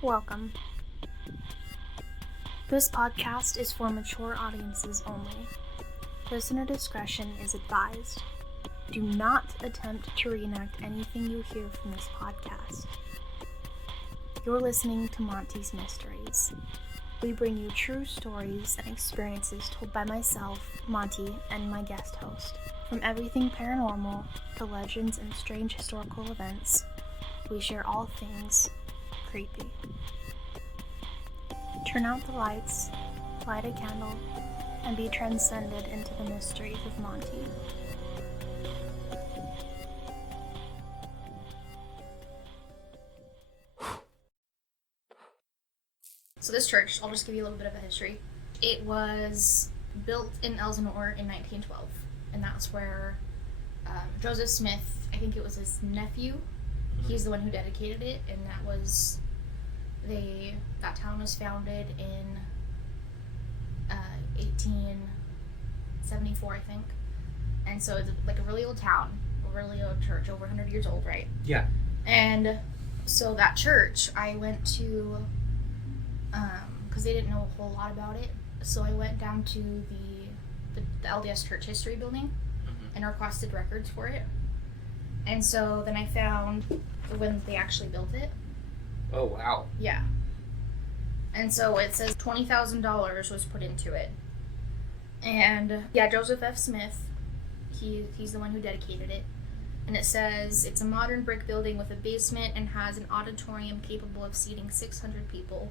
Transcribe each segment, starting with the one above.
Welcome. This podcast is for mature audiences only. Listener discretion is advised. Do not attempt to reenact anything you hear from this podcast. You're listening to Monti's Mysteries. We bring you true stories and experiences told by myself, Monti, and my guest host. From everything paranormal to legends and strange historical events, we share all things creepy. Turn out the lights, light a candle, and be transcended into the mysteries of Monti. So this church, I'll just give you a little bit of a history. It was built in Elsinore in 1912, and that's where Joseph Smith, I think it was his nephew, he's the one who dedicated it, and that town was founded in 1874, I think. And so it's like a really old town, a really old church, over 100 years old, right? Yeah. And so that church, I went to, because they didn't know a whole lot about it, so I went down to the LDS Church History building and requested records for it. And so then I found when they actually built it. Oh, wow. Yeah. And so it says $20,000 was put into it. And yeah, Joseph F. Smith, he's the one who dedicated it. And it says it's a modern brick building with a basement and has an auditorium capable of seating 600 people.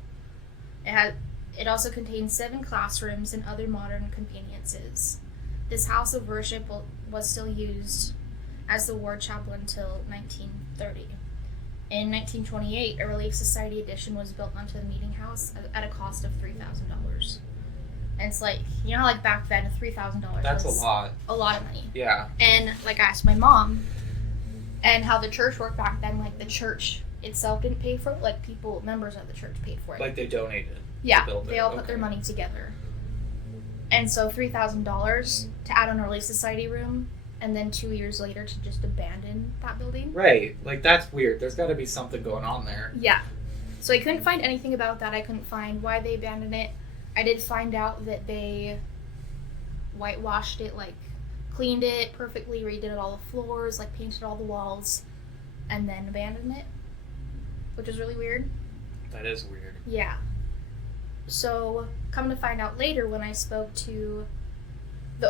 It also contains 7 classrooms and other modern conveniences. This house of worship was still used as the ward chapel until 1930. In 1928, a Relief Society addition was built onto the meeting house at a cost of $3,000. And it's like, you know how like back then, $3,000 That's was a lot. A lot of money. Yeah. And like I asked my mom, and how the church worked back then, like the church itself didn't pay for it, like members of the church paid for it. Like they donated. Yeah, to build it. They all put their money together. And so $3,000 to add on a Relief Society room, and then 2 years later to just abandon that building. Right. Like, that's weird. There's got to be something going on there. Yeah. So I couldn't find anything about that. I couldn't find why they abandoned it. I did find out that they whitewashed it, like, cleaned it perfectly, redid all the floors, like, painted all the walls, and then abandoned it, which is really weird. That is weird. Yeah. So, come to find out later when I spoke to the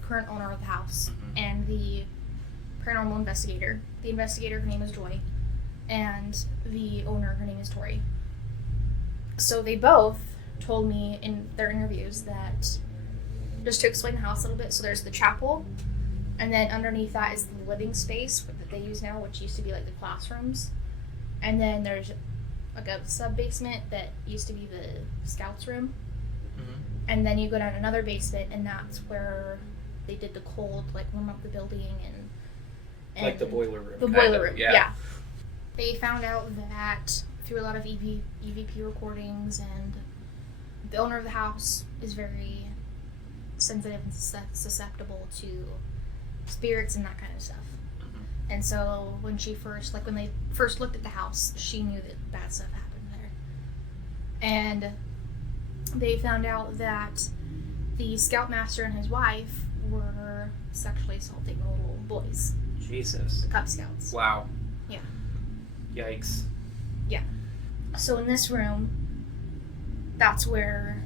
current owner of the house and the paranormal investigator. The investigator, her name is Joy, and the owner, her name is Tori. So they both told me in their interviews that, just to explain the house a little bit, so there's the chapel, and then underneath that is the living space that they use now, which used to be like the classrooms, and then there's like a sub-basement that used to be the scouts room. And then you go down another basement, and that's where they did the cold, like, warm up the building and like the boiler room. The boiler room, yeah. yeah. They found out that through a lot of EVP recordings, and the owner of the house is very sensitive and susceptible to spirits and that kind of stuff. And so when when they first looked at the house, she knew that bad stuff happened there. And they found out that the scoutmaster and his wife were sexually assaulting little boys. Jesus. The Cub Scouts. Wow. Yeah. Yikes. Yeah. So in this room, that's where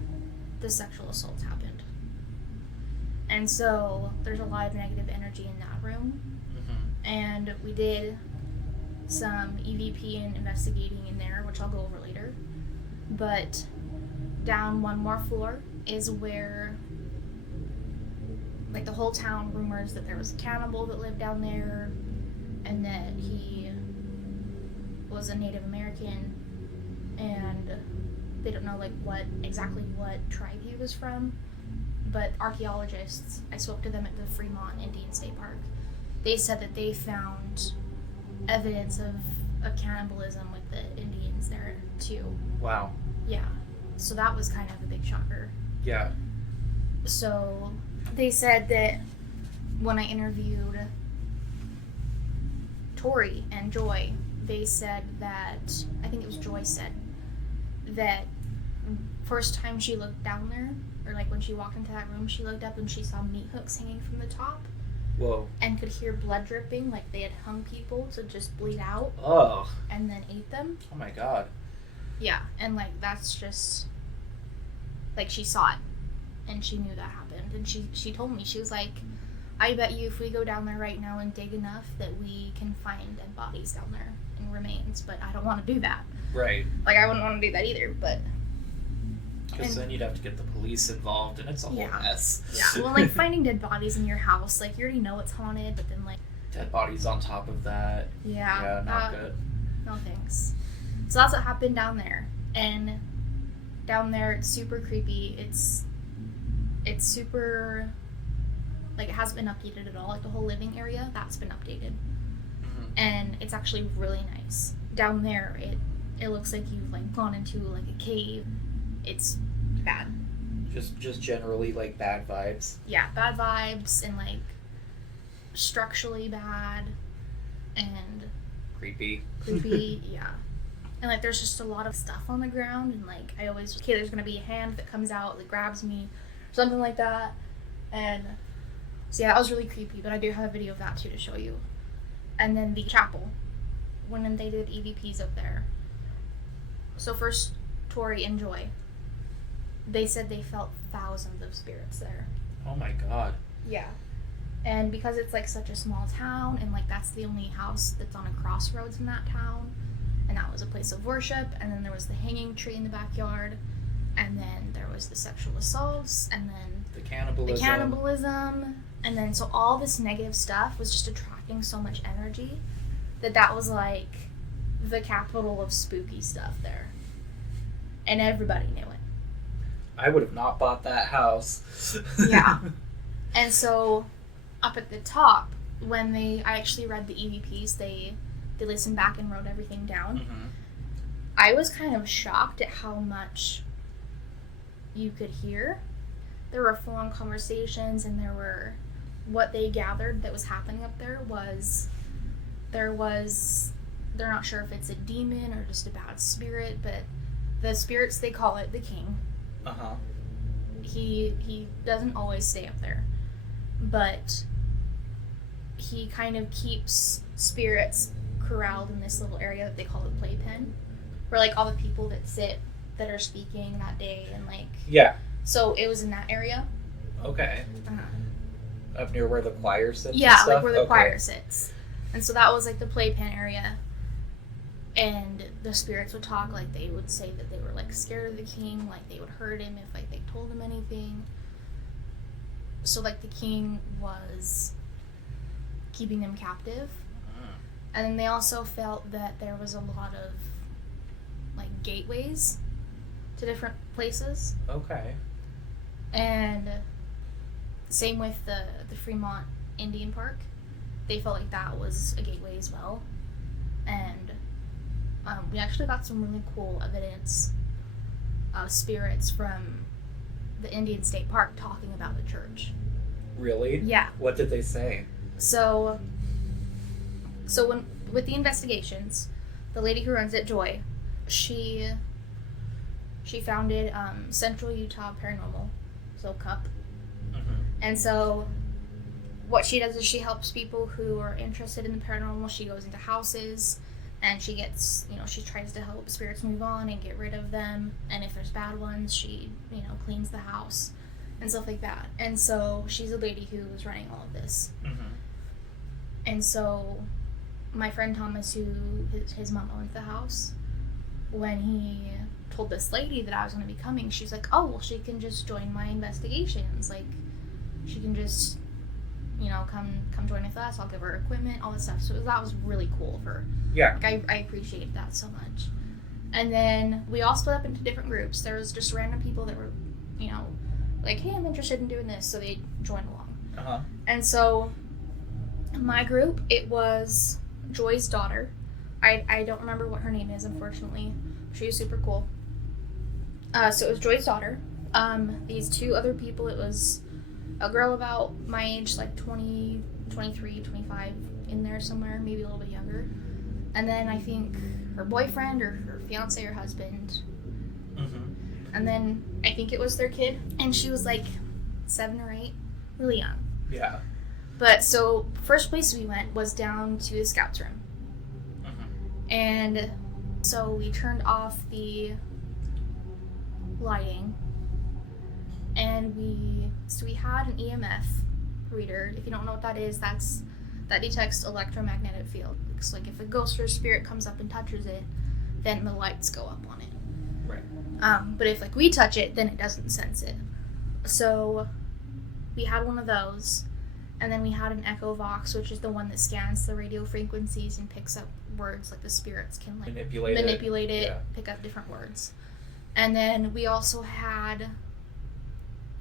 the sexual assaults happened. And so there's a lot of negative energy in that room. And we did some EVP and investigating in there, which I'll go over later. But down one more floor is where, like, the whole town rumors that there was a cannibal that lived down there, and that he was a Native American, and they don't know, like, what tribe he was from, but archaeologists, I spoke to them at the Fremont Indian State Park, they said that they found evidence of cannibalism with the Indians there, too. Wow. Yeah. So that was kind of a big shocker. Yeah. So they said that when I interviewed Tori and Joy, they said that, I think it was Joy said, that first time she looked down there, or like when she walked into that room, she looked up and she saw meat hooks hanging from the top. Whoa. And could hear blood dripping, like they had hung people to just bleed out. Oh. And then ate them. Oh my god. Yeah, and like that's just, like she saw it, and she knew that happened, and she told me, she was like, I bet you if we go down there right now and dig enough that we can find dead bodies down there and remains, but I don't want to do that. Right. Like I wouldn't want to do that either, but. Because then you'd have to get the police involved, and it's a whole mess. Yeah, well, like finding dead bodies in your house, like you already know it's haunted, but then like. Dead bodies on top of that. Yeah. Not good. No thanks. So that's what happened down there, and down there it's super creepy. It's super, like it hasn't been updated at all. Like the whole living area, that's been updated, and it's actually really nice. Down there, it looks like you've like gone into like a cave. It's bad. Just generally like bad vibes. Yeah, bad vibes and like structurally bad and creepy. Yeah. And like there's just a lot of stuff on the ground, and like I always, okay, there's gonna be a hand that comes out that grabs me, something like that. And so yeah, that was really creepy, but I do have a video of that too to show you. And then the chapel, when they did EVPs up there. So first, Tori and Joy, they said they felt thousands of spirits there. Oh my god. Yeah. And because it's like such a small town, and like that's the only house that's on a crossroads in that town, and that was a place of worship, and then there was the hanging tree in the backyard, and then there was the sexual assaults, and then the cannibalism, and then so all this negative stuff was just attracting so much energy that was like the capital of spooky stuff there, and everybody knew it. I would have not bought that house. Yeah. And so up at the top, when I actually read the EVPs, they listened back and wrote everything down. Mm-hmm. I was kind of shocked at how much you could hear. There were full-on conversations, and what they gathered that was happening up there was, they're not sure if it's a demon or just a bad spirit, but the spirits, they call it the king. Uh-huh. He doesn't always stay up there, but he kind of keeps spirits corralled in this little area that they call the playpen, where like all the people that are speaking that day, and like, yeah, so it was in that area. Okay. Up near where the choir sits. Yeah, and stuff? like where the choir sits, and so that was like the playpen area. And the spirits would talk, like they would say that they were like scared of the king, like they would hurt him if like they told him anything. So like the king was keeping them captive. And then they also felt that there was a lot of like gateways to different places. Okay. And same with the Fremont Indian Park. They felt like that was a gateway as well. And we actually got some really cool evidence of spirits from the Indian State Park talking about the church. Really? Yeah. What did they say? So when with the investigations, the lady who runs it, Joy, she founded Central Utah Paranormal, so CUP. Mm-hmm. And so what she does is she helps people who are interested in the paranormal. She goes into houses, and she gets, she tries to help spirits move on and get rid of them. And if there's bad ones, she, cleans the house and stuff like that. And so she's a lady who was running all of this. Mm-hmm. And so my friend Thomas, who his mom owned the house, when he told this lady that I was going to be coming, she's like, oh, well, she can just join my investigations. Like, she can just, come join with us. I'll give her equipment, all this stuff. So that was really cool for her. Yeah. Like, I appreciate that so much. And then we all split up into different groups. There was just random people that were, like, hey, I'm interested in doing this. So they joined along. Uh-huh. And so my group, it was Joy's daughter. I don't remember what her name is, unfortunately. She was super cool. So it was Joy's daughter. These two other people, it was a girl about my age, like 20, 23, 25, in there somewhere, maybe a little bit younger. And then I think her boyfriend or her fiance or husband. And then I think it was their kid. And she was like 7 or 8. Really young. Yeah. But so, first place we went was down to the scouts room. And so we turned off the lighting. And we had an EMF reader. If you don't know what that is, that detects electromagnetic field. It's like if a ghost or a spirit comes up and touches it, then the lights go up on it. Right. But if like we touch it, then it doesn't sense it. So we had one of those, and then we had an Echo Vox, which is the one that scans the radio frequencies and picks up words, like the spirits can like manipulate it, pick up different words. And then we also had,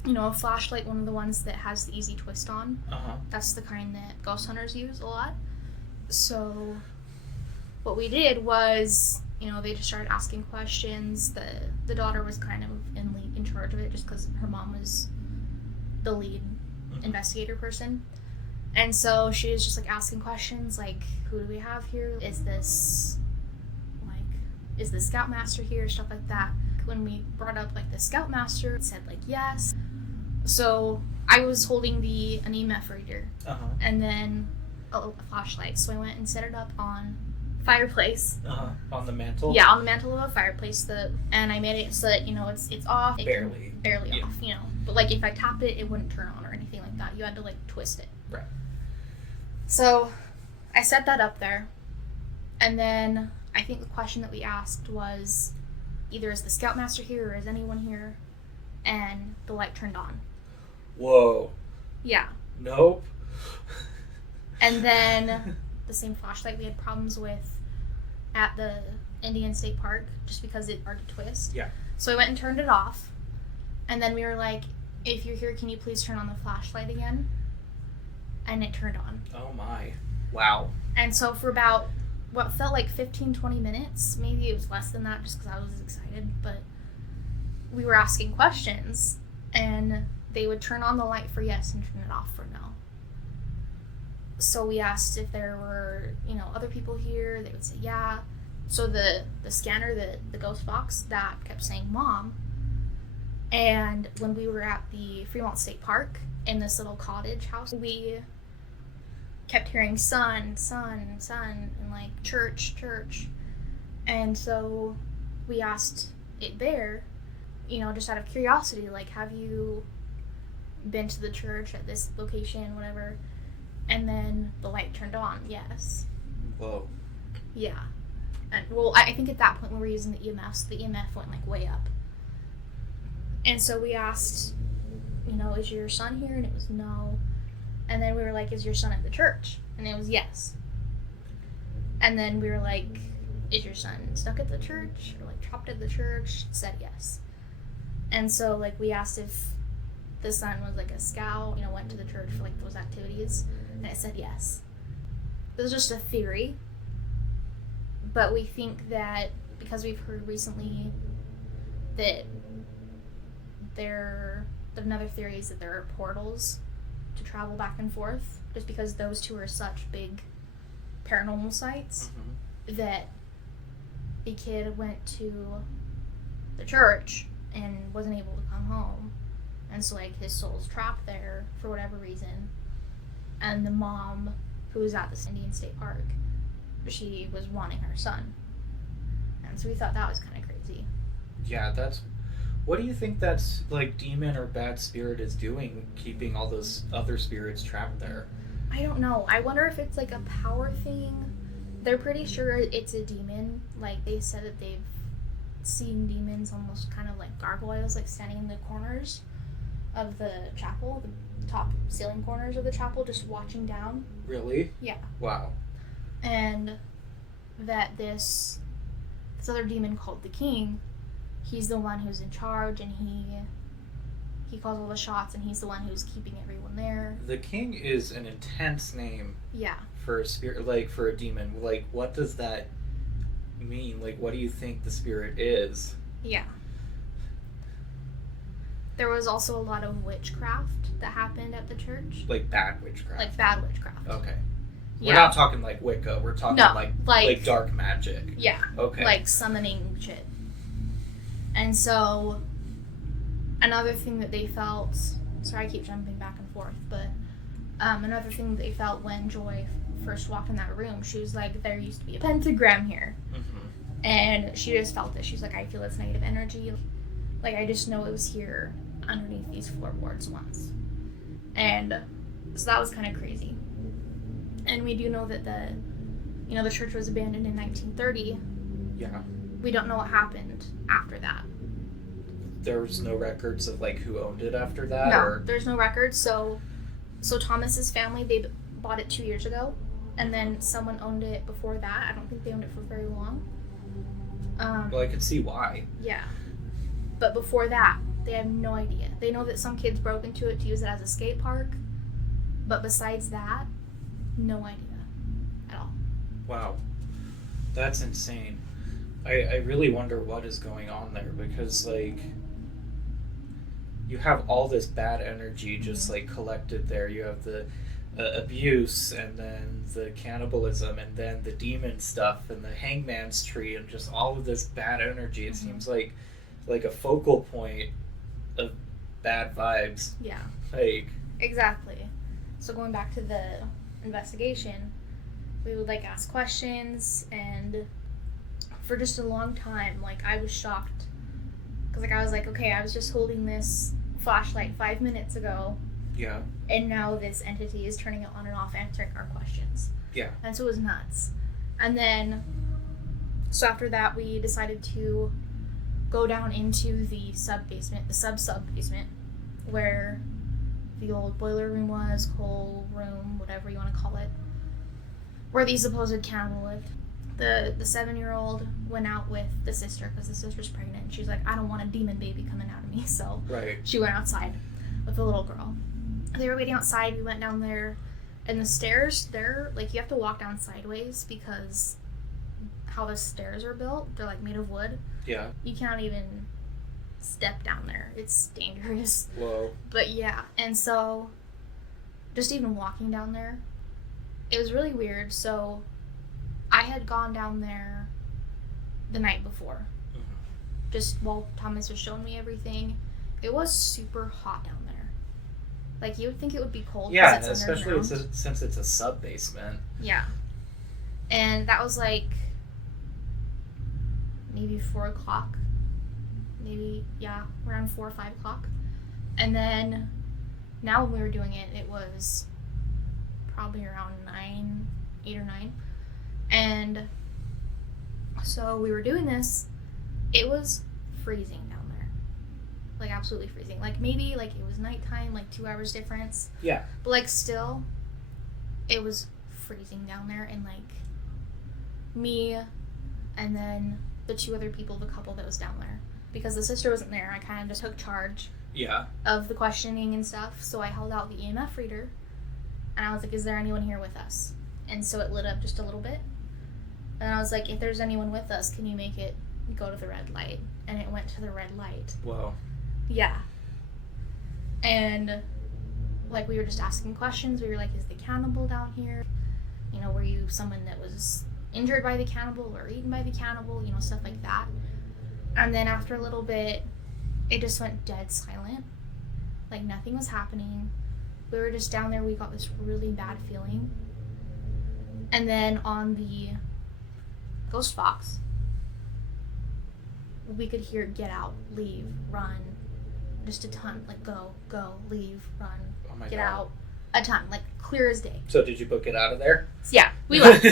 a flashlight, one of the ones that has the easy twist on. That's the kind that ghost hunters use a lot. So what we did was, they just started asking questions. The daughter was kind of in charge of it just because her mom was the lead investigator person. And so she was just like asking questions like, who do we have here? Is this Scoutmaster here? Stuff like that. When we brought up like the Scoutmaster, it said like yes. So I was holding an EMF reader and then a flashlight. So I went and set it up on fireplace. On the mantle? Yeah, on the mantle of a fireplace. And I made it so that, it's off. Barely off, But like if I tapped it, it wouldn't turn on or anything like that. You had to like twist it. Right. So I set that up there. And then I think the question that we asked was either is the Scoutmaster here or is anyone here? And the light turned on. Whoa. Yeah. Nope. And then the same flashlight we had problems with at the Indian State Park just because it's hard to twist. Yeah. So I went and turned it off. And then we were like, if you're here, can you please turn on the flashlight again? And it turned on. Oh my. Wow. And so for about what felt like 15-20 minutes, maybe it was less than that just because I was excited, but we were asking questions and they would turn on the light for yes and turn it off for no. So we asked if there were, other people here. They would say yeah. So the scanner, the ghost box, that kept saying mom. And when we were at the Fremont State Park in this little cottage house, we kept hearing son, son, son, and like church, church. And so we asked it there, just out of curiosity, like, have you been to the church at this location, whatever? And then the light turned on, yes. Whoa. Yeah. And well, I think at that point we were using the EMFs. The EMF went like way up. And so we asked, is your son here? And it was no. And then we were like, is your son at the church? And it was yes. And then we were like, is your son stuck at the church? Or like trapped at the church? It said yes. And so like we asked if the son was like a scout, went to the church for like those activities. And it said yes. This is just a theory. But we think that because we've heard recently that another theory is that there are portals to travel back and forth, just because those two are such big paranormal sites, that the kid went to the church and wasn't able to come home, and so like his soul's trapped there for whatever reason. And the mom, who was at the Indian State Park, she was wanting her son, and so we thought that was kind of crazy. Yeah, what do you think that's like demon or bad spirit is doing, keeping all those other spirits trapped there? I don't know. I wonder if it's like a power thing. They're pretty sure it's a demon. Like they said that they've seen demons almost kind of like gargoyles, like standing in the corners of the chapel, the top ceiling corners of the chapel, just watching down. Really? Yeah. Wow. And that this other demon called the King, he's the one who's in charge, and he calls all the shots, and he's the one who's keeping everyone there. The King is an intense name. Yeah. For a spirit, like for a demon. Like, what does that mean? Like, what do you think the spirit is? Yeah. There was also a lot of witchcraft that happened at the church. Like bad witchcraft? Like bad witchcraft. Okay. We're not talking like Wicca. We're talking No, like dark magic. Yeah. Okay. Like summoning shit. And so, another thing that they felt, sorry I keep jumping back and forth, but another thing that they felt when Joy first walked in that room, she was like, there used to be a pentagram here. Mm-hmm. And she just felt it. She's like, I feel it's negative energy. Like, I just know it was here underneath these floorboards once. And so that was kind of crazy. And we do know that the church was abandoned in 1930. Yeah. We don't know what happened after that. There was no records of like who owned it after that? No, there's no records. So Thomas's family, they bought it 2 years ago. And then someone owned it before that. I don't think they owned it for very long. Well, I could see why. Yeah. But before that, they have no idea. They know that some kids broke into it to use it as a skate park. But besides that, no idea at all. Wow. That's insane. I really wonder what is going on there, because like you have all this bad energy just like collected there. You have the abuse, and then the cannibalism, and then the demon stuff, and the hangman's tree, and just all of this bad energy. It seems like a focal point of bad vibes. Yeah. Like, exactly. So going back to the investigation, we would like ask questions, and for just a long time, like, I was shocked because like I was like, okay, I was just holding this flashlight 5 minutes ago, yeah, and now this entity is turning it on and off, answering our questions. Yeah. And so it was nuts. And then so after that, we decided to go down into the sub-basement, the sub-basement, where the old boiler room was, coal room, whatever you want to call it, where the supposed cannibal lived. The 7-year-old went out with the sister because the sister's pregnant, and she's like, I don't want a demon baby coming out of me, so right. She went outside with the little girl. They were waiting outside. We went down there, and the stairs, they're like, you have to walk down sideways because how the stairs are built, they're like made of wood. Yeah. You can't even step down there. It's dangerous. Whoa. But yeah, and so just even walking down there, it was really weird. So I had gone down there the night before, just while Thomas was showing me everything. It was super hot down there. Like, you would think it would be cold. Yeah, especially since it's a sub-basement. Yeah. And that was like maybe 4 o'clock. Maybe, yeah, around 4 or 5 o'clock. And then now when we were doing it, it was probably around 8 or 9. And so we were doing this. It was freezing down there. Like, absolutely freezing. Like, maybe, like, it was nighttime, like 2 hours difference. Yeah. But, like, still, it was freezing down there. And, like, me and then the 2 other people, the couple that was down there. Because the sister wasn't there, I kind of just took charge of the questioning and stuff. So I held out the EMF reader, and I was like, is there anyone here with us? And so it lit up just a little bit. And I was like, if there's anyone with us, can you make it go to the red light? And it went to the red light. Whoa. Yeah. And, like, we were just asking questions. We were like, is the cannibal down here? You know, were you someone that was injured by the cannibal or eaten by the cannibal? You know, stuff like that. And then after a little bit, it just went dead silent. Like, nothing was happening. We were just down there. We got this really bad feeling. And then on the ghost box, we could hear get out, leave, run. Just a ton. Like, go, leave, run, get out. A ton. Like, clear as day. So did you book it out of there? Yeah, we left.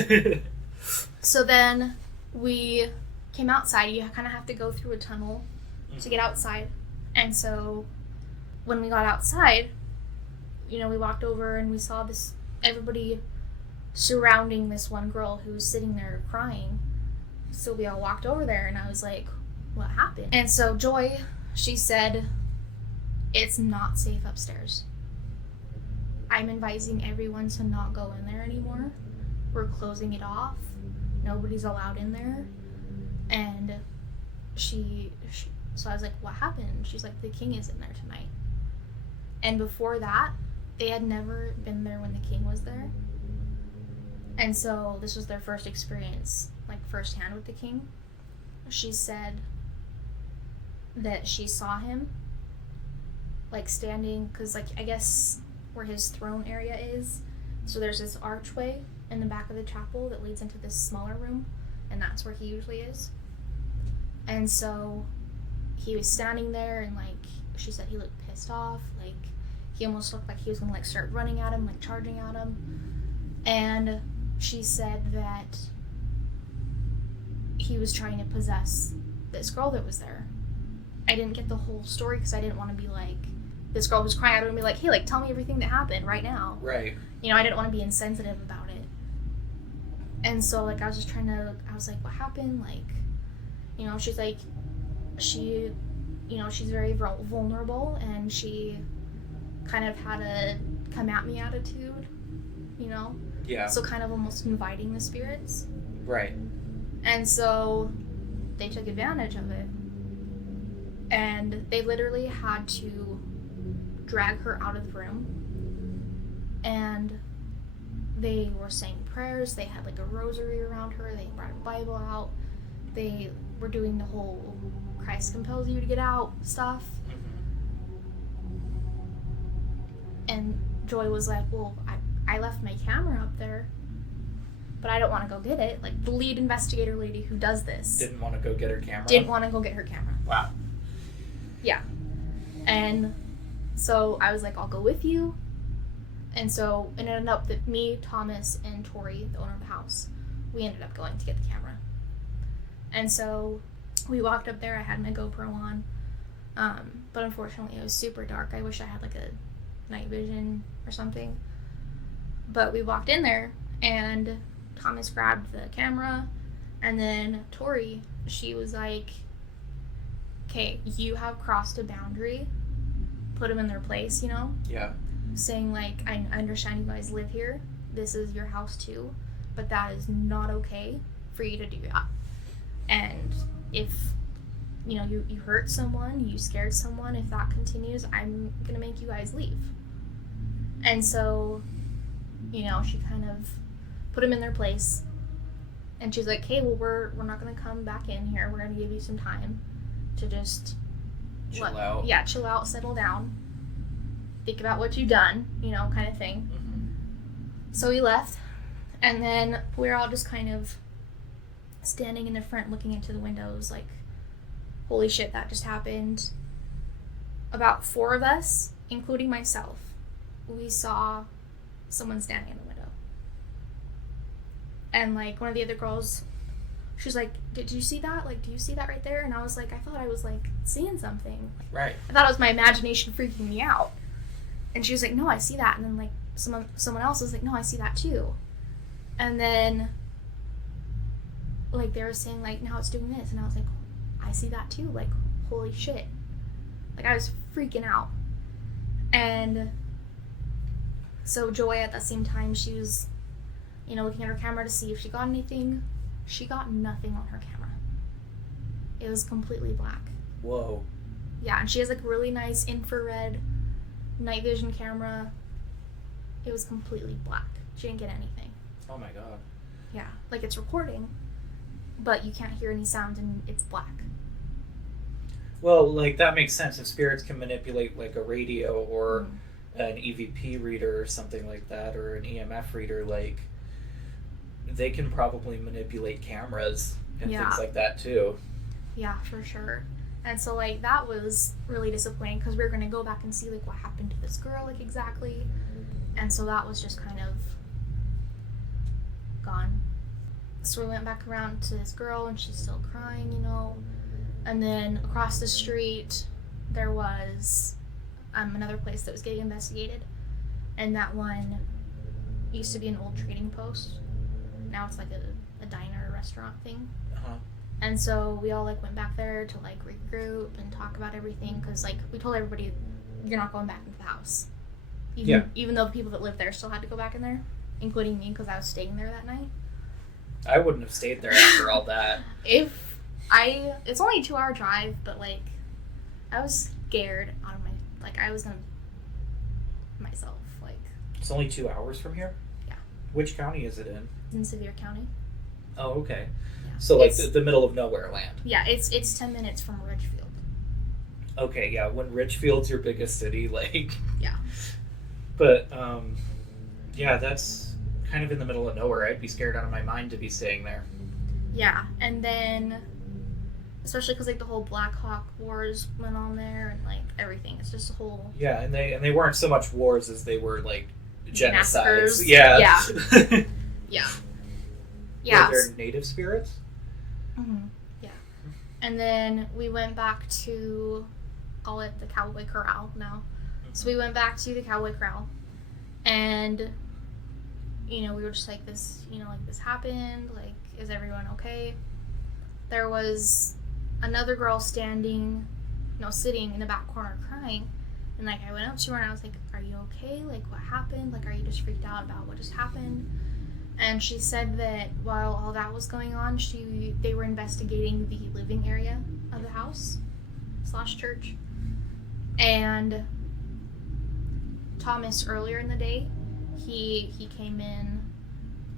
So then we came outside. You kind of have to go through a tunnel to get outside. And so when we got outside, you know, we walked over and we saw this, everybody surrounding this one girl who was sitting there crying. So we all walked over there, and I was like, what happened? And so Joy, she said, it's not safe upstairs. I'm advising everyone to not go in there anymore. We're closing it off. Nobody's allowed in there. And so I was like, what happened? She's like, the king is in there tonight. And before that, they had never been there when the king was there. And so this was their first experience, like firsthand with the king. She said that she saw him, like standing, because like I guess where his throne area is, so there's this archway in the back of the chapel that leads into this smaller room, and that's where he usually is. And so he was standing there, and like she said, he looked pissed off, like he almost looked like he was gonna like start running at him, like charging at him. And she said that he was trying to possess this girl that was there. I didn't get the whole story because I didn't want to be like, this girl was crying out and be like, hey, like, tell me everything that happened right now. Right. You know, I didn't want to be insensitive about it. And so, like, I was just trying to, I was like, what happened? Like, you know, she's like, she, you know, she's very vulnerable, and she kind of had a come at me attitude, you know? Yeah. So kind of almost inviting the spirits. Right. And so they took advantage of it. And they literally had to drag her out of the room. And they were saying prayers. They had like a rosary around her. They brought a Bible out. They were doing the whole Christ compels you to get out stuff. And Joy was like, well, I left my camera up there, but I don't want to go get it. Like, the lead investigator lady who does this Didn't want to go get her camera? didn't want to go get her camera. Wow. Yeah. And so I was like, I'll go with you. And so it ended up that me, Thomas, and Tori, the owner of the house, we ended up going to get the camera. And so we walked up there. I had my GoPro on. But unfortunately, it was super dark. I wish I had like a night vision or something. But we walked in there, and Thomas grabbed the camera, and then Tori, she was like, okay, you have crossed a boundary, put them in their place, you know? Yeah. Saying like, I understand you guys live here, this is your house too, but that is not okay for you to do that. And if, you know, you hurt someone, you scared someone, if that continues, I'm gonna make you guys leave. And so, you know, she kind of put them in their place, and she's like, hey, well, we're not gonna come back in here, we're gonna give you some time to just Chill out. Yeah, chill out, settle down, think about what you've done, you know, kind of thing. So we left, and then we were all just kind of standing in the front looking into the windows like, holy shit, that just happened. About 4 of us, including myself, we saw someone standing in the window. And like one of the other girls, she's like, did you see that? Like, do you see that right there? And I was like, I thought I was like seeing something. Right. I thought it was my imagination freaking me out. And she was like, no, I see that. And then like someone else was like, no, I see that too. And then like they were saying like, now it's doing this. And I was like, I see that too. Like, holy shit. Like, I was freaking out. And so Joy, at the same time, she was, you know, looking at her camera to see if she got anything. She got nothing on her camera. It was completely black. Whoa. Yeah, and she has like a really nice infrared night vision camera. It was completely black. She didn't get anything. Oh my god. Yeah, like it's recording, but you can't hear any sound and it's black. Well, like, that makes sense. If spirits can manipulate, like, a radio or an EVP reader or something like that, or an EMF reader, like, they can probably manipulate cameras and things like that, too. Yeah, for sure. And so, like, that was really disappointing because we were going to go back and see, like, what happened to this girl, like, exactly. And so that was just kind of gone. So we went back around to this girl, and she's still crying, you know. And then across the street, there was another place that was getting investigated. And that one used to be an old trading post. Now it's like a diner or restaurant thing. Uh-huh. And so we all like went back there to like regroup and talk about everything. Because like we told everybody, you're not going back into the house. Even though the people that lived there still had to go back in there. Including me because I was staying there that night. I wouldn't have stayed there after all that. It's only a 2-hour drive, but like, I was scared out of I was gonna myself, like. It's only 2 hours from here? Yeah. Which county is it in? It's in Sevier County. Oh, okay. Yeah. So like the middle of nowhere land. Yeah, it's 10 minutes from Ridgefield. Okay, yeah. When Ridgefield's your biggest city, like. Yeah. But yeah, that's kind of in the middle of nowhere. I'd be scared out of my mind to be staying there. Yeah, and then, especially because like the whole Black Hawk Wars went on there, and like everything. It's just a whole. Yeah, and they weren't so much wars as they were like genocides. Massacres. Yeah. Yeah. Yeah. Yeah. Were there native spirits? Mm-hmm. Yeah. And then we went back to, call it the Cowboy Corral now. So we went back to the Cowboy Corral, and we were just like, this, like this happened. Like, is everyone okay? There was another girl sitting in the back corner crying, and like I went up to her and I was like, "Are you okay? Like, what happened? Like, are you just freaked out about what just happened?" And she said that while all that was going on, they were investigating the living area of the house / church, and Thomas earlier in the day, he came in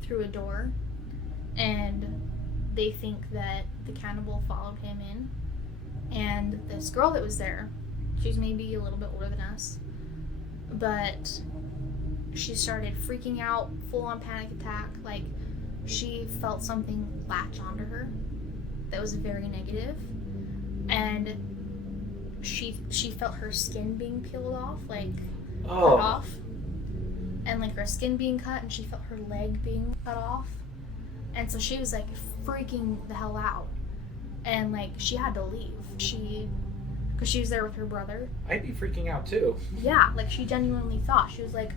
through a door, and they think that the cannibal followed him in, and this girl that was there, she's maybe a little bit older than us, but she started freaking out, full-on panic attack. Like, she felt something latch onto her that was very negative, and she felt her skin being peeled off, like cut off, and like her skin being cut, and she felt her leg being cut off, and so she was like freaking the hell out, and like she had to leave, because she was there with her brother. I'd be freaking out too. Yeah, like she genuinely thought, she was like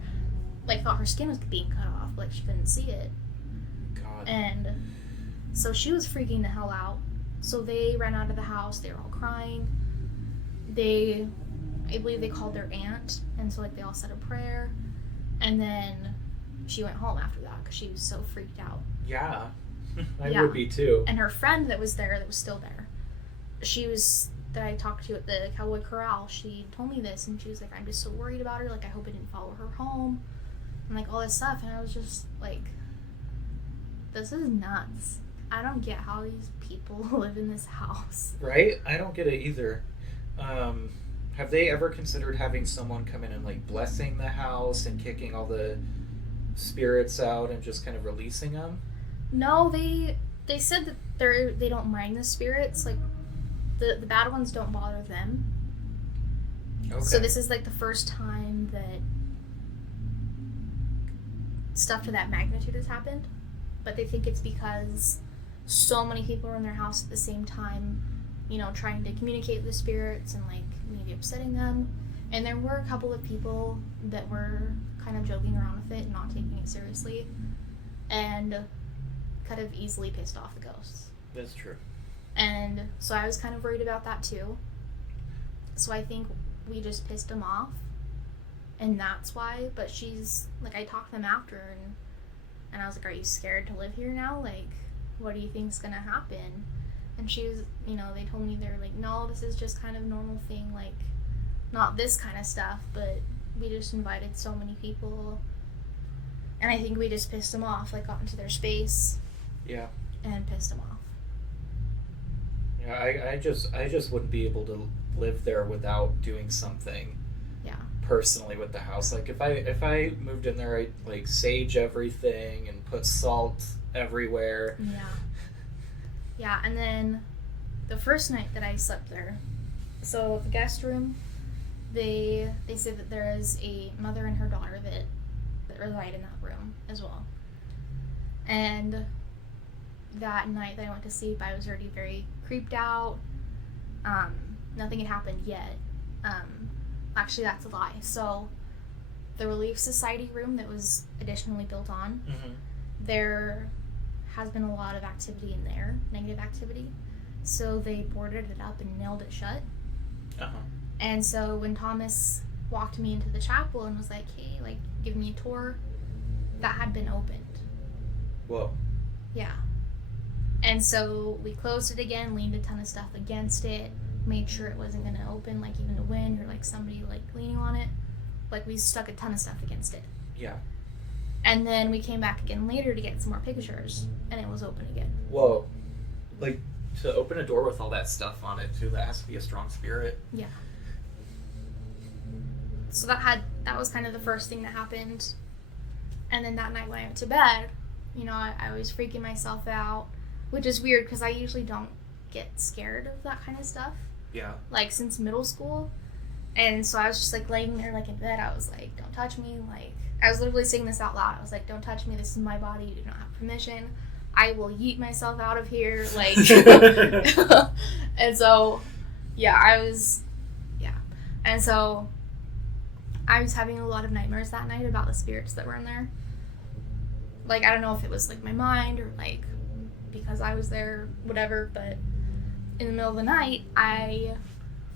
thought her skin was being cut off, like she couldn't see it. God. And so she was freaking the hell out. So they ran out of the house, they were all crying. I believe they called their aunt, and so like they all said a prayer, and then she went home after that because she was so freaked out. Yeah. I would be too. And her friend that was still there, that I talked to at the Cowboy Corral, she told me this, and she was like, I'm just so worried about her, like I hope I didn't follow her home, and like all this stuff, and I was just like, this is nuts. I don't get how these people live in this house. Right? I don't get it either. Have they ever considered having someone come in and like blessing the house and kicking all the spirits out and just kind of releasing them? No, they said that they don't mind the spirits, like the bad ones don't bother them. Okay. So this is like the first time that stuff to that magnitude has happened, but they think it's because so many people are in their house at the same time, trying to communicate with the spirits and like maybe upsetting them. And there were a couple of people that were kind of joking around with it and not taking it seriously, and kind of easily pissed off the ghosts. That's true. And so I was kind of worried about that too. So I think we just pissed them off, and that's why. But she's like, I talked to them after, and I was like, are you scared to live here now? Like, what do you think's gonna happen? And she was, they told me, they're like, no, this is just kind of normal thing, like not this kind of stuff, but we just invited so many people, and I think we just pissed them off, like got into their space. Yeah. And pissed them off. Yeah, I just wouldn't be able to live there without doing something. Yeah. Personally with the house, like if I moved in there, I'd like sage everything and put salt everywhere. Yeah. Yeah, and then the first night that I slept there, so the guest room, they said that there is a mother and her daughter that reside in that room as well. And that night that I went to sleep, I was already very creeped out. Nothing had happened yet. Actually, that's a lie. So the Relief Society room that was additionally built on, there has been a lot of activity in there, negative activity. So they boarded it up and nailed it shut. And so when Thomas walked me into the chapel and was like, hey, like, give me a tour, that had been opened. Whoa. Yeah. And so we closed it again, leaned a ton of stuff against it, made sure it wasn't going to open, like even the wind or like somebody like leaning on it. Like we stuck a ton of stuff against it. Yeah. And then we came back again later to get some more pictures, and it was open again. Whoa. Like, to open a door with all that stuff on it, too, that has to be a strong spirit. Yeah. So that was kind of the first thing that happened. And then that night when I went to bed, you know, I was freaking myself out, which is weird because I usually don't get scared of that kind of stuff. Yeah. Like, since middle school. And so I was just, like, laying there, like, in bed. I was like, don't touch me. Like, I was literally saying this out loud. I was like, don't touch me. This is my body. You do not have permission. I will yeet myself out of here. Like, and so, yeah, And so I was having a lot of nightmares that night about the spirits that were in there. Like, I don't know if it was, like, my mind or, like, because I was there, whatever, but in the middle of the night, I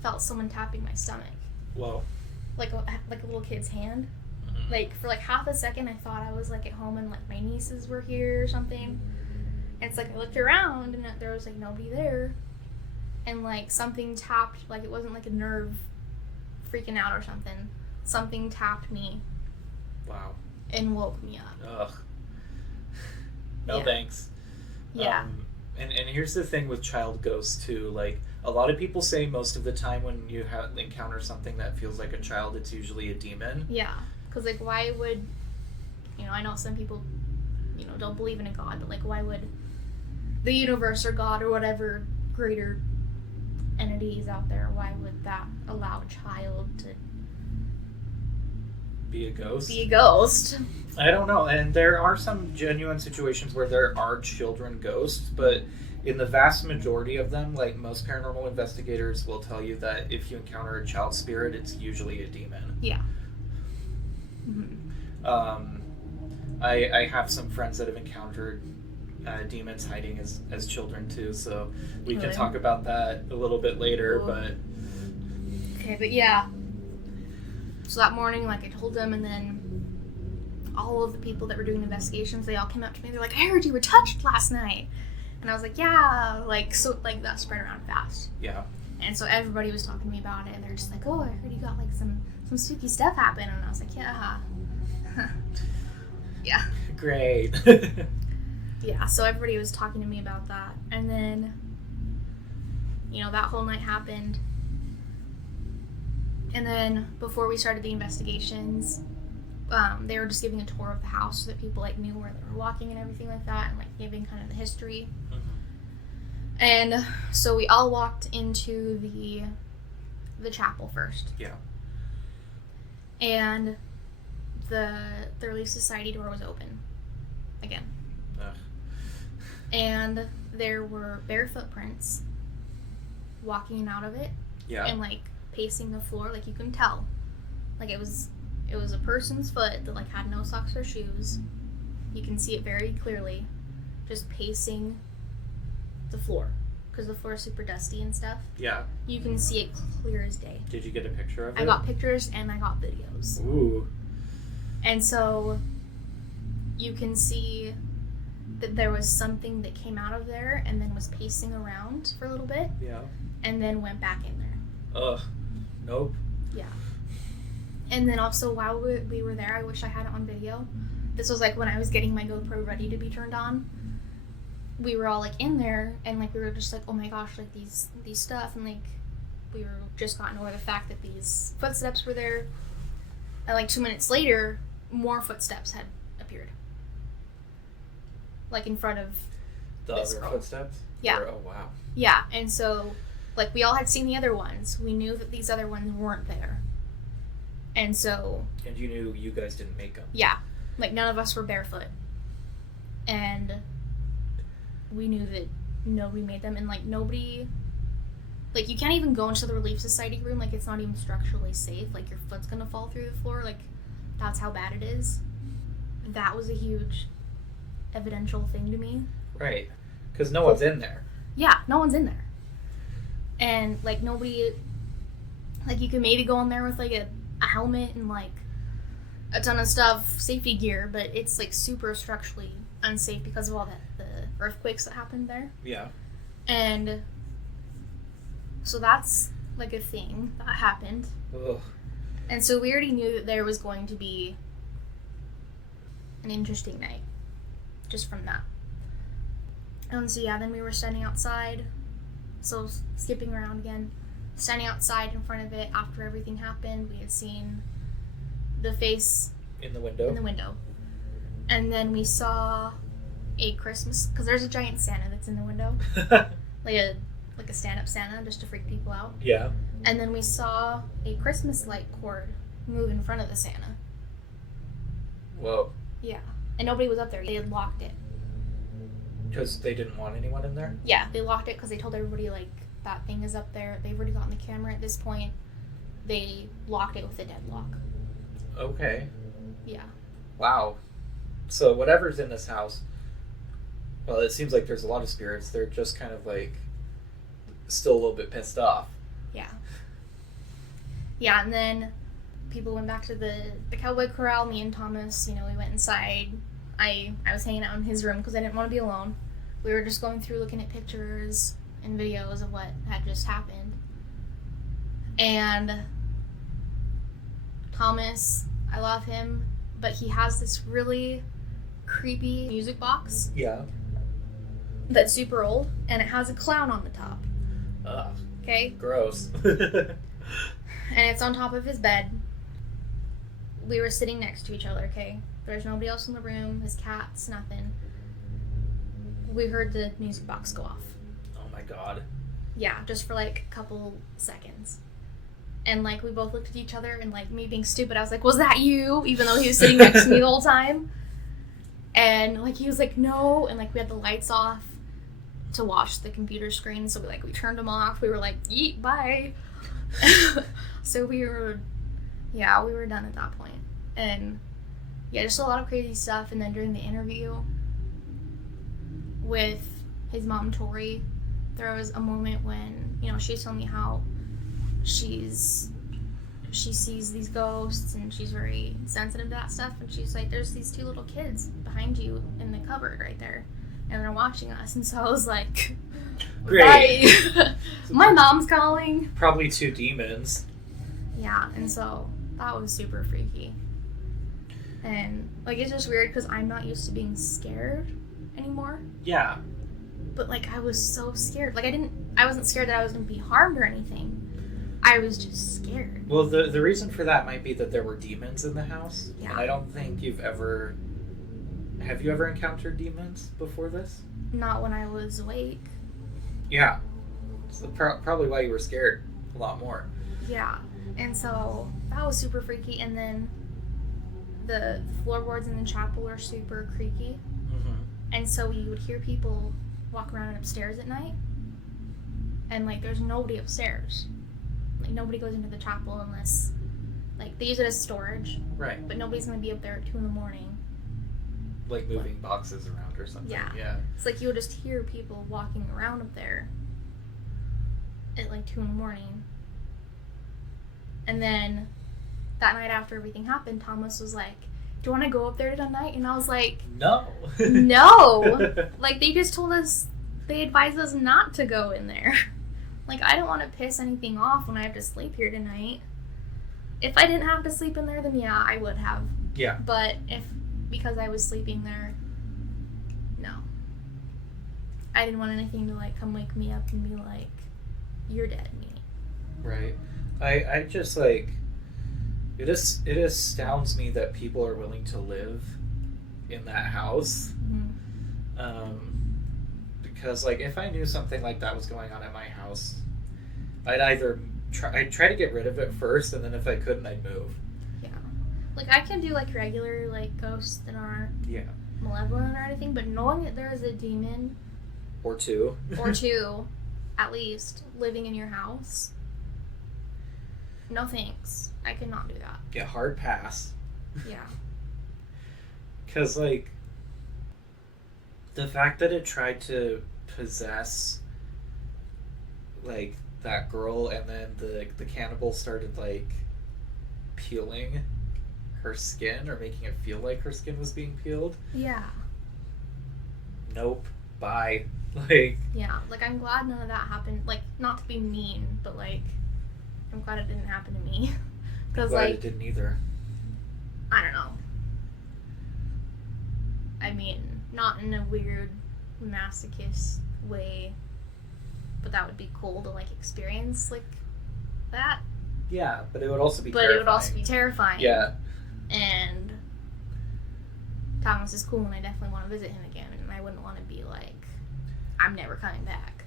felt someone tapping my stomach. Whoa. Like a little kid's hand. Like, for, like, half a second, I thought I was, like, at home and, like, my nieces were here or something. And it's like, I looked around, and there was, like, nobody there. And, like, something tapped, like, it wasn't, like, a nerve freaking out or something. Something tapped me. Wow. And woke me up. Ugh. No thanks. Yeah. And here's the thing with child ghosts, too. Like, a lot of people say most of the time when you encounter something that feels like a child, it's usually a demon. Yeah. Because, like, why would, you know, I know some people, you know, don't believe in a God, but, like, why would the universe or God or whatever greater entities out there, why would that allow a child to be a ghost? Be a ghost. I don't know. And there are some genuine situations where there are children ghosts, but in the vast majority of them, like most paranormal investigators will tell you that if you encounter a child spirit, it's usually a demon. Yeah. I have some friends that have encountered demons hiding as children too, so we can talk about that a little bit later. Cool. But okay, but yeah, so that morning, like, I told them, and then all of the people that were doing investigations, they all came up to me. They're like, I heard you were touched last night. And I was like, yeah, like, so, like, that spread around fast. Yeah. And so everybody was talking to me about it, and they're just like, oh, I heard you got, like, some spooky stuff happen. And I was like, yeah. Yeah. Great. Yeah, so everybody was talking to me about that. And then, you know, that whole night happened. And then before we started the investigations, they were just giving a tour of the house so that people, like, knew where they were walking and everything like that, and, like, giving kind of the history. And so we all walked into the chapel first. Yeah. And the Relief Society door was open again. And there were bare footprints walking out of it. Yeah. And, like, pacing the floor, like, you can tell. Like, it was a person's foot that, like, had no socks or shoes. You can see it very clearly, just pacing the floor, because the floor is super dusty and stuff. Yeah. You can see it clear as day. Did you get a picture of it? I got pictures and I got videos. Ooh. And so you can see that there was something that came out of there and then was pacing around for a little bit. Yeah. And then went back in there. Ugh. Nope. Yeah. And then also, while we were there, I wish I had it on video. This was, like, when I was getting my GoPro ready to be turned on. We were all, like, in there, and, like, we were just like, oh my gosh, like, these stuff, and, like, we were just gotten over the fact that these footsteps were there. And, like, 2 minutes later, more footsteps had appeared. Like, in front of the this other girl. footsteps? Yeah. Oh, wow. Yeah, and so, like, we all had seen the other ones. We knew that these other ones weren't there. And so... And you knew you guys didn't make them. Yeah. Like, none of us were barefoot. And we knew that nobody made them. And, like, nobody... Like, you can't even go into the Relief Society room. Like, it's not even structurally safe. Like, your foot's gonna fall through the floor. Like, that's how bad it is. That was a huge evidential thing to me. Right. Because no one's in there. Yeah, no one's in there. And, like, nobody... Like, you can maybe go in there with, like, a helmet and, like, a ton of stuff, safety gear, but it's, like, super structurally unsafe because of all the earthquakes that happened there. Yeah. And so that's, like, a thing that happened. Ugh. And so we already knew that there was going to be an interesting night just from that. And so yeah, then we were standing outside, so skipping around again, standing outside in front of it after everything happened. We had seen the face In the window. And then we saw a Christmas, because there's a giant Santa that's in the window, like a stand-up Santa, just to freak people out. Yeah. And then we saw a Christmas light cord move in front of the Santa. Whoa. Yeah. And nobody was up there. They had locked it. Because they didn't want anyone in there? Yeah, they locked it because they told everybody, like, that thing is up there. They've already gotten the camera at this point. They locked it with a deadlock. Okay. Yeah. Wow. So whatever's in this house, well, it seems like there's a lot of spirits. They're just kind of, like, still a little bit pissed off. Yeah. Yeah, and then people went back to the cowboy corral. Me and Thomas, we went inside. I was hanging out in his room because I didn't want to be alone. We were just going through looking at pictures and videos of what had just happened. And Thomas, I love him, but he has this really creepy music box. Yeah. That's super old, and it has a clown on the top. Ugh. Okay? Gross. And it's on top of his bed. We were sitting next to each other, okay? There's nobody else in the room, his cats, nothing. We heard the music box go off. Oh my god. Yeah, just for like a couple seconds. And like we both looked at each other, and like me being stupid, I was like, was that you? Even though he was sitting next to me the whole time. And like he was like, no, and like we had the lights off to watch the computer screen, so we turned them off. We were like, yeet, bye. So we were done at that point. And yeah, just a lot of crazy stuff. And then during the interview with his mom, Tori, there was a moment when, she was telling me how she sees these ghosts, and she's very sensitive to that stuff. And she's like, there's these 2 little kids behind you in the cupboard right there, and they're watching us. And so I was like, great. My mom's calling. Probably 2 demons. Yeah, and so that was super freaky. And like it's just weird because I'm not used to being scared anymore. Yeah. But like I was so scared. Like I wasn't scared that I was going to be harmed or anything. I was just scared. Well, the reason for that might be that there were demons in the house. Yeah. And I don't think have you ever encountered demons before this? Not when I was awake. Yeah. So probably why you were scared a lot more. Yeah. And so that was super freaky. And then the floorboards in the chapel are super creaky. Mm-hmm. And so you would hear people walk around upstairs at night. And like there's nobody upstairs. Like nobody goes into the chapel unless like they use it as storage. Right. But nobody's gonna be up there at 2 a.m. Like moving boxes around or something. Yeah. It's like you would just hear people walking around up there at like 2 a.m. And then that night after everything happened, Thomas was like, do you want to go up there tonight? And I was like, No. No. Like they just told us, they advised us not to go in there. Like I don't want to piss anything off when I have to sleep here tonight. If I didn't have to sleep in there, then yeah, I would have. Yeah. But because I was sleeping there, no. I didn't want anything to like come wake me up and be like, you're dead, me. Right. I just like it astounds me that people are willing to live in that house. Mm-hmm. Because like if I knew something like that was going on at my house, I'd try to get rid of it first, and then if I couldn't, I'd move. Yeah. Like I can do like regular like ghosts that aren't malevolent or anything, but knowing that there is a demon or two at least living in your house, no thanks. I could not do that. Yeah, hard pass. Yeah. Because like the fact that it tried to possess like that girl, and then the cannibal started like peeling her skin or making it feel like her skin was being peeled. Yeah. Nope. Bye. Like. Yeah. Like I'm glad none of that happened. Like not to be mean, but like I'm glad it didn't happen to me. Because like it didn't either. I don't know. I mean, not in a weird masochist way, but that would be cool to like experience like that. Yeah, but it would also be But terrifying. it would also be terrifying. Yeah. And Thomas is cool, and I definitely want to visit him again, and I wouldn't want to be like, I'm never coming back.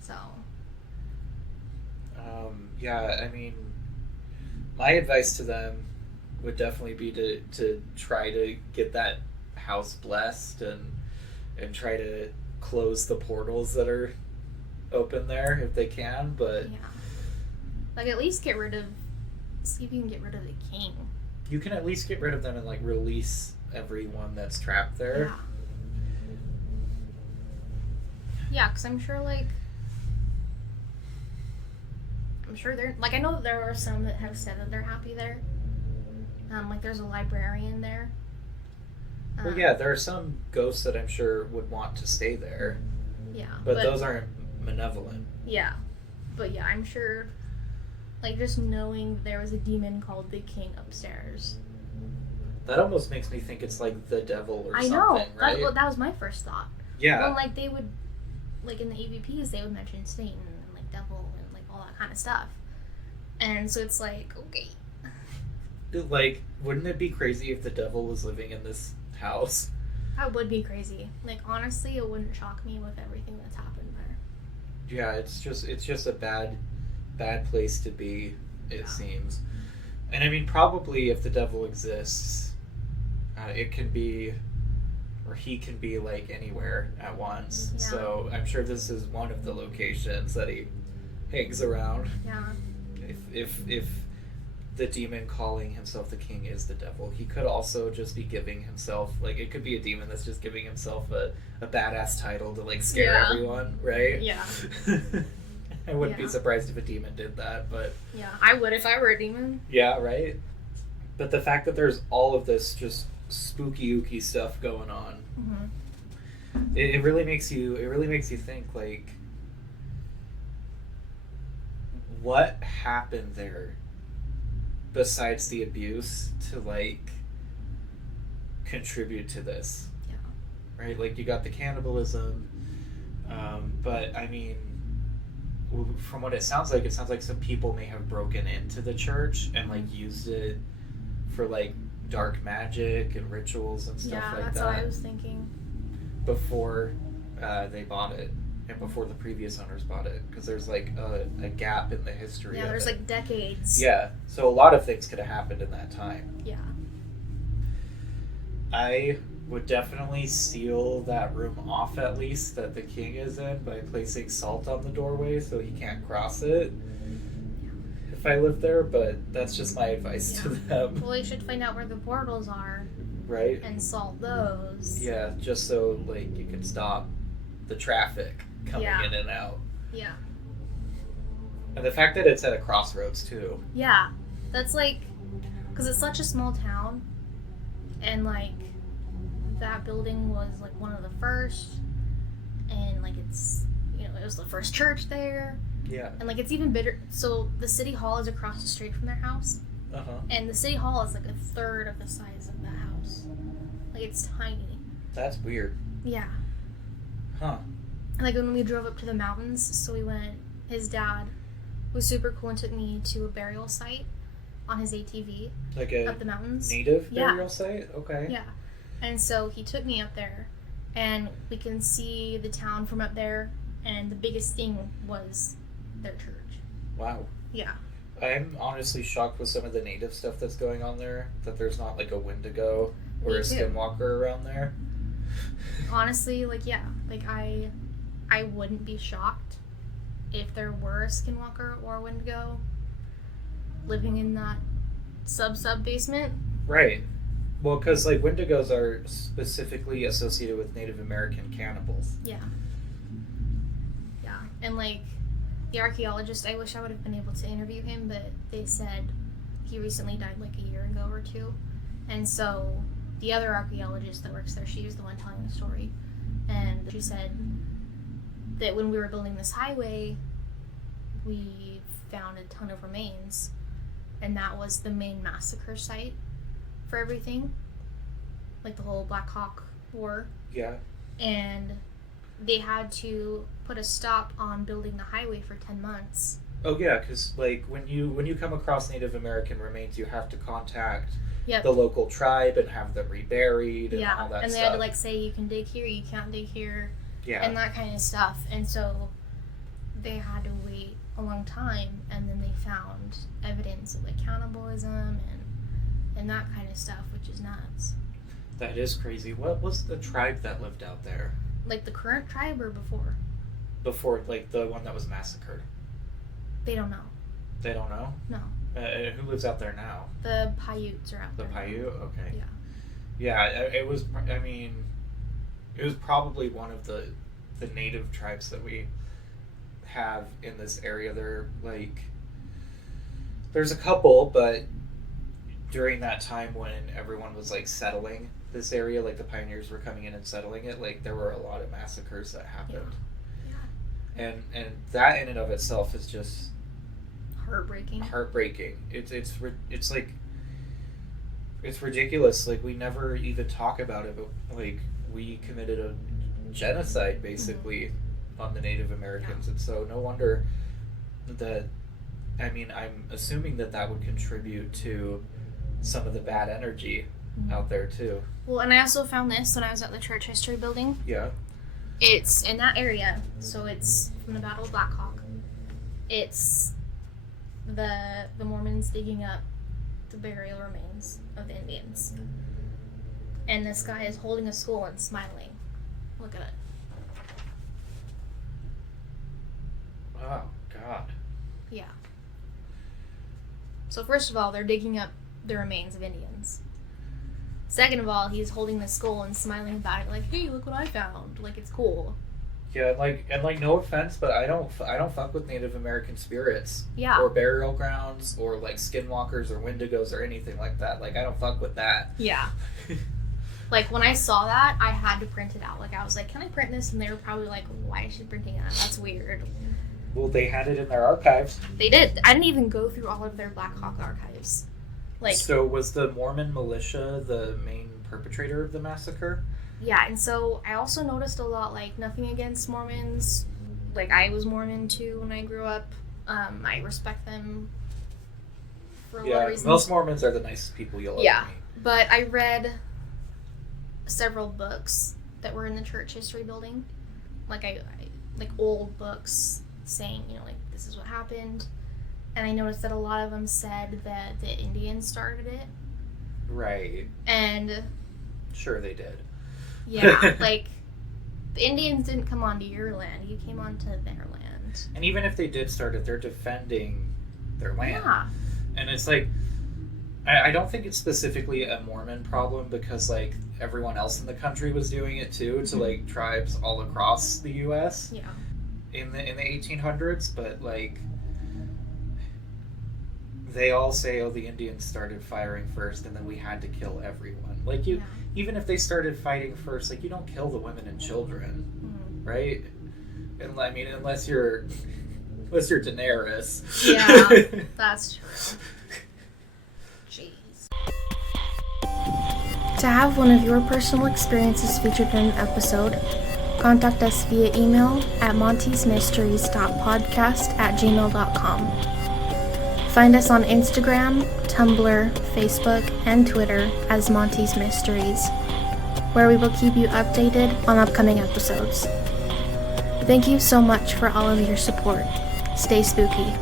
So. Yeah, I mean, my advice to them would definitely be to try to get that house blessed and try to close the portals that are open there if they can, but Yeah. Like, at least see if you can get rid of the king. you can at least get rid of them and like release everyone that's trapped there. Yeah. Yeah, because I'm sure they're, like, I know that there are some that have said that they're happy there. Like, there's a librarian there. Well, yeah, there are some ghosts that I'm sure would want to stay there, Yeah. but those aren't malevolent. Yeah. But yeah, I'm sure, like, just knowing there was a demon called the King upstairs. That almost makes me think it's like the devil or I something, know. right? That was my first thought. Yeah. Well, like, they would, like, in the EVPs, they would mention Satan and, like, devil and, like, all that kind of stuff. And so it's like, okay. Like, wouldn't it be crazy if the devil was living in this house? That would be crazy. Like, honestly, it wouldn't shock me with everything that's happened there. Yeah, it's just a bad place to be, it seems. And I mean, probably if the devil exists, it can be, or he can be like anywhere at once. Yeah. So I'm sure this is one of the locations that he hangs around. Yeah. If the demon calling himself the king is the devil, he could also just be giving himself, like, it could be a demon that's just giving himself a badass title to like scare everyone, right? Yeah. I wouldn't be surprised if a demon did that, but Yeah, I would if I were a demon. yeah, right. But the fact that there's all of this just spooky ooky stuff going on, Mm-hmm. it really makes you think, like, what happened there besides the abuse to like contribute to this? Yeah. Right, like, you got the cannibalism, but I mean, from what it sounds like some people may have broken into the church and like used it for like dark magic and rituals and stuff like that. Yeah, that's what I was thinking. Before they bought it and before the previous owners bought it, because there's like a gap in the history. Yeah, of there's it. like decades. Yeah, so a lot of things could have happened in that time. Yeah. I would definitely seal that room off, at least that the king is in, by placing salt on the doorway so he can't cross it if I live there, but that's just my advice to them. Well, you should find out where the portals are. Right? And salt those. Yeah, just so like you can stop the traffic coming in and out. Yeah. And the fact that it's at a crossroads too. Yeah. That's like, because it's such a small town, and like, that building was like one of the first, and like it's, you know, it was the first church there. Yeah. And like, it's even bigger. So the city hall is across the street from their house. And the city hall is like a third of the size of the house. Like, it's tiny. That's weird. Yeah. Huh. Like, when we drove up to the mountains, so we went, his dad was super cool and took me to a burial site on his ATV. Like a up the mountains. native burial site? Okay. Yeah. And so he took me up there, and we can see the town from up there, and the biggest thing was their church. Wow. Yeah. I'm honestly shocked with some of the native stuff that's going on there, that there's not like a Wendigo or Me a too. skinwalker around there. Honestly, like, yeah. Like, I wouldn't be shocked if there were a skinwalker or a Wendigo living in that sub basement. Right. Well, because like Wendigos are specifically associated with Native American cannibals. Yeah. Yeah. And like, the archaeologist, I wish I would have been able to interview him, but they said he recently died like a year ago or two. And so the other archaeologist that works there, she was the one telling the story. And she said that when we were building this highway, we found a ton of remains. And that was the main massacre site for everything. Like the whole Black Hawk War. Yeah. And they had to put a stop on building the highway for 10 months. Oh yeah, because like when you come across Native American remains, you have to contact Yep. the local tribe and have them reburied and all that and they stuff. had to like say you can dig here, you can't dig here, Yeah. and that kind of stuff. And so they had to wait a long time, and then they found evidence of like cannibalism and that kind of stuff, which is nuts. That is crazy. What was the tribe that lived out there? Like the current tribe or before? Before, like the one that was massacred. They don't know. They don't know? No. Who lives out there now? The Paiutes are out The there. Paiute? Okay. Yeah. Yeah, it was, I mean, it was probably one of the native tribes that we have in this area. They're like, there's a couple, but during that time when everyone was like settling this area, like the pioneers were coming in and settling it, like there were a lot of massacres that happened. Yeah. And that in and of itself is just Heartbreaking. It's like, it's ridiculous. Like we never even talk about it, but like we committed a genocide basically on the Native Americans, and so no wonder that, I mean, I'm assuming that would contribute to some of the bad energy out there too. Well, and I also found this when I was at the church history building. Yeah. It's in that area, so it's from the Battle of Black Hawk. It's the Mormons digging up the burial remains of the Indians. And this guy is holding a skull and smiling. Look at it. Oh, God. Yeah. So first of all, they're digging up the remains of Indians. Second of all, he's holding the skull and smiling about it, like, "Hey, look what I found!" Like it's cool. Yeah, and no offense, but I don't fuck with Native American spirits. Yeah. Or burial grounds, or like skinwalkers, or wendigos, or anything like that. Like I don't fuck with that. Yeah. Like when I saw that, I had to print it out. Like I was like, "Can I print this?" And they were probably like, "Why is she printing that? That's weird." Well, they had it in their archives. They did. I didn't even go through all of their Black Hawk archives. Like, so was the Mormon militia the main perpetrator of the massacre? yeah, and so I also noticed a lot, like, nothing against Mormons. Like, I was Mormon too when I grew up. I respect them for a lot of reasons. Most Mormons are the nicest people you'll ever meet. But I read several books that were in the church history building. Like, I like old books saying, you know, like, this is what happened. And I noticed that a lot of them said that the Indians started it. Right. And sure they did. yeah, like, the Indians didn't come onto your land. You came onto their land. And even if they did start it, they're defending their land. Yeah. And it's like, I don't think it's specifically a Mormon problem, because like everyone else in the country was doing it too, to like tribes all across the U.S. Yeah. in the 1800s, but like they all say, oh, the Indians started firing first, and then we had to kill everyone. Like even if they started fighting first, like you don't kill the women and children, right? And I mean, unless you're Daenerys. Yeah, that's true. Jeez. To have one of your personal experiences featured in an episode, contact us via email at montismysteries.podcast@gmail.com. Find us on Instagram, Tumblr, Facebook, and Twitter as Monty's Mysteries, where we will keep you updated on upcoming episodes. Thank you so much for all of your support. Stay spooky.